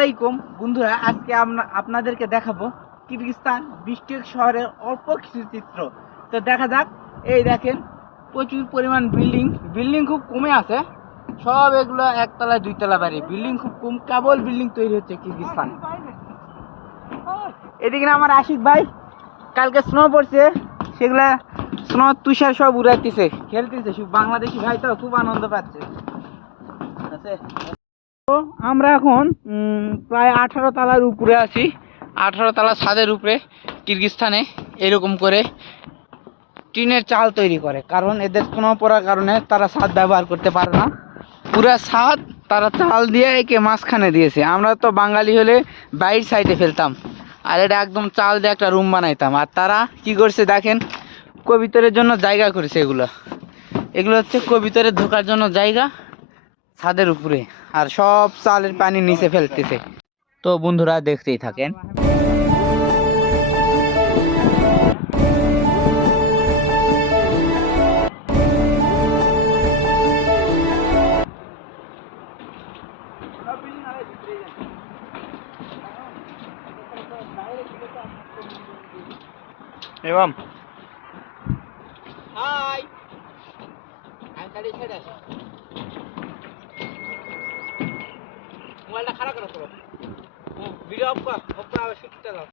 আলাইকুম বন্ধুরা, আজকে আপনাদেরকে দেখাবো কিরগিজস্তান বিশকেক শহরের অল্প কিছু চিত্র। তো দেখা যাক। এই দেখেন, প্রচুর পরিমাণ বিল্ডিং খুব কমে আছে। সব এগুলো একতলা দুইতলা বাড়ি, বিল্ডিং খুব কম, কেবল বিল্ডিং তৈরি হচ্ছে কিরগিজস্তানে। এদিকে আমার আশিক ভাই কালকে স্নো পড়ছে, সেগুলা স্নো তুষার সব উড়াইতেছে, খেলতেছে। বাংলাদেশি ভাই তো খুব আনন্দ পাচ্ছে। তো আমরা এখন প্রায় 18 তলার উপরে আছি, 18 তলা ছাদের উপরে। কিরগিজস্তানে এরকম করে টিনের চাল তৈরি করে, কারণ এদের কোনো পড়ার কারণে তারা ছাদ ব্যবহার করতে পারে না। পুরা ছাদ তারা চাল দিয়ে একে মাঝখানে দিয়েছে। আমরা তো বাঙালি হলে বাইর সাইডে ফেলতাম, আর এটা একদম চাল দিয়ে একটা রুম বানাইতাম। আর তারা কি করছে দেখেন, কবিতরের জন্য জায়গা করেছে। এগুলো হচ্ছে কবিতরের ঢোকার জন্য জায়গা ছাদের উপরে, আর সব চালের পানি নিচে ফেলতেছে। তো বন্ধুরা দেখতেই থাকেন। এবাম হাই, আমি তাহলে ছেড়ে আসি। মোবাইলটা খারাপ করো, ভিডিও অফ কর, আবার শুটটা দাও।